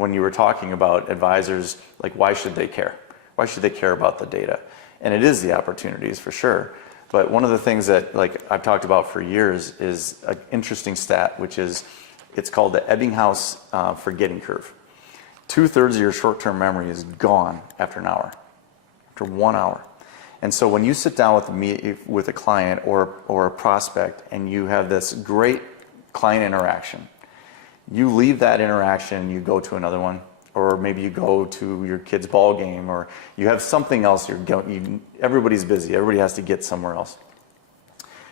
when you were talking about advisors, like why should they care? Why should they care about the data? And it is the opportunities for sure. But one of the things that like I've talked about for years is an interesting stat, which is it's called the Ebbinghaus forgetting curve. 2/3 of your short-term memory is gone after an hour, after 1 hour. And so when you sit down with a client or a prospect and you have this great client interaction, you leave that interaction, you go to another one, or maybe you go to your kid's ball game, or you have something else. Everybody's busy. Everybody has to get somewhere else.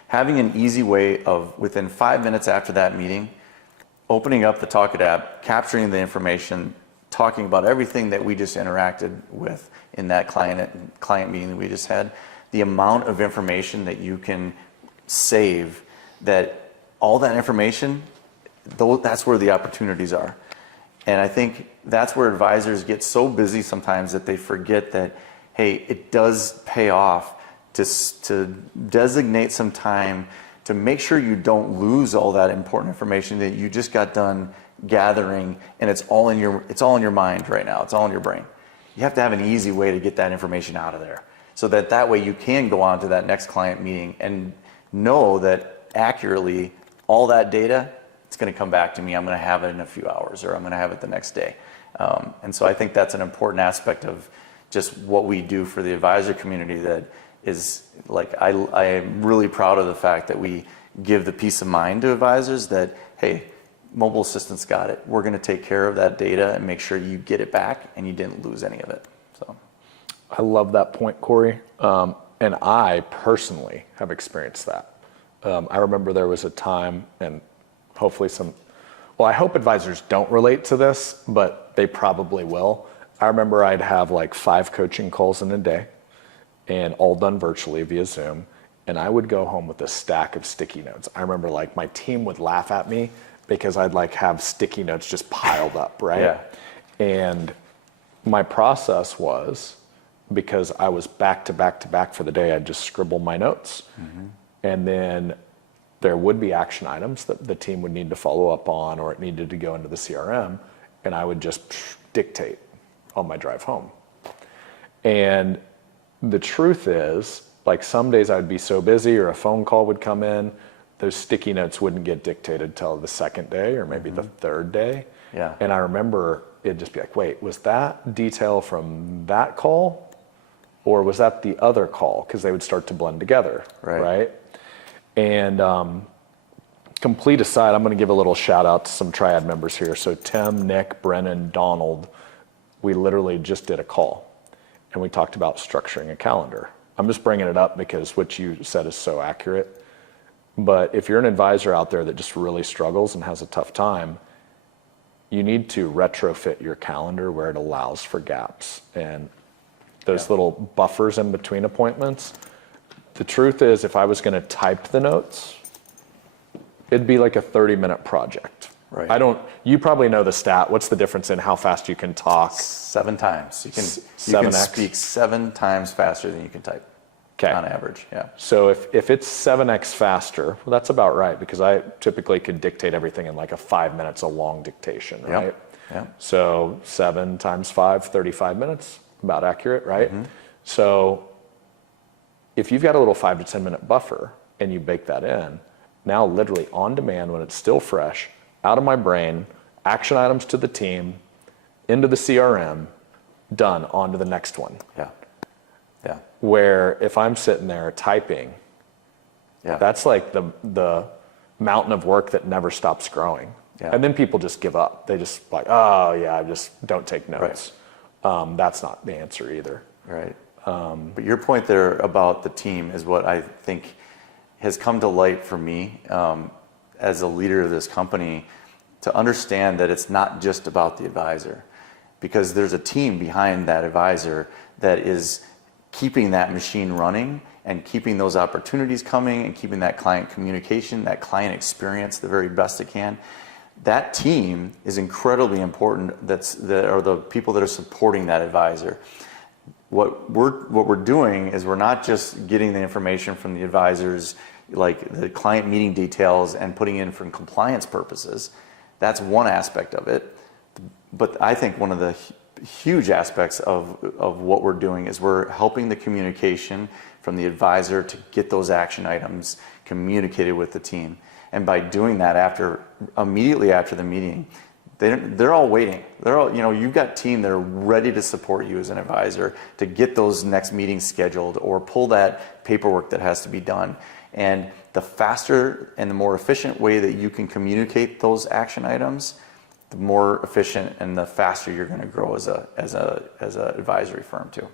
Having an easy way of, within 5 minutes after that meeting, opening up the Talk It app, capturing the information, talking about everything that we just interacted with in that client meeting that we just had, the amount of information that you can save, that all that information, that's where the opportunities are. And I think that's where advisors get so busy sometimes that they forget that, hey, it does pay off to designate some time to make sure you don't lose all that important information that you just got done gathering, and it's all in your mind right now. It's all in your brain. You have to have an easy way to get that information out of there, so that way you can go on to that next client meeting and know that accurately all that data, it's going to come back to me. I'm going to have it in a few hours, or I'm going to have it the next day. And so I think that's an important aspect of just what we do for the advisor community. That is, like, I am really proud of the fact that we give the peace of mind to advisors that, hey, Mobile Assistant's got it. We're going to take care of that data and make sure you get it back and you didn't lose any of it. So, I love that point, Corey. And I personally have experienced that. I remember there was a time, and hopefully I hope advisors don't relate to this, but they probably will. I remember I'd have like 5 coaching calls in a day, and all done virtually via Zoom. And I would go home with a stack of sticky notes. I remember like my team would laugh at me because I'd like have sticky notes just piled up, right? Yeah. And my process was, because I was back to back to back for the day, I'd just scribble my notes. Mm-hmm. And then there would be action items that the team would need to follow up on, or it needed to go into the CRM, and I would just dictate on my drive home. And the truth is, like, some days I'd be so busy, or a phone call would come in, those sticky notes wouldn't get dictated till the second day, or maybe the third day. Yeah. And I remember it'd just be like, wait, was that detail from that call, or was that the other call? Because they would start to blend together, right? And complete aside, I'm going to give a little shout out to some Triad members here. So Tim, Nick, Brennan, Donald, we literally just did a call, and we talked about structuring a calendar. I'm just bringing it up because what you said is so accurate. But if you're an advisor out there that just really struggles and has a tough time, you need to retrofit your calendar where it allows for gaps and those little buffers in between appointments. The truth is, if I was going to type the notes, it'd be like a 30-minute project. Right. You probably know the stat. What's the difference in how fast you can talk? 7 times. You can speak 7 times faster than you can type. Okay. On average, yeah. So if it's 7x faster, well, that's about right, because I typically could dictate everything in like a 5 minutes, a long dictation, right? Yep. So 7 times 5, 35 minutes, about accurate, right? Mm-hmm. So if you've got a little 5 to 10 minute buffer and you bake that in, now literally on demand when it's still fresh, out of my brain, action items to the team, into the CRM, done, on to the next one. Yeah. Where if I'm sitting there typing, that's like the mountain of work that never stops growing. Yeah. And then people just give up. They just like, oh yeah, I just don't take notes. Right. That's not the answer either. Right. But your point there about the team is what I think has come to light for me as a leader of this company, to understand that it's not just about the advisor, because there's a team behind that advisor that is keeping that machine running and keeping those opportunities coming and keeping that client communication, that client experience the very best it can. That team is incredibly important. That are the people that are supporting that advisor. What we're doing is we're not just getting the information from the advisors, like the client meeting details, and putting in for compliance purposes. That's one aspect of it. But I think one of the huge aspects of what we're doing is we're helping the communication from the advisor to get those action items communicated with the team. And by doing that immediately after the meeting, they're all waiting. They're all, you've got team that are ready to support you as an advisor to get those next meetings scheduled or pull that paperwork that has to be done. And the faster and the more efficient way that you can communicate those action items, the more efficient and the faster you're going to grow as a advisory firm too.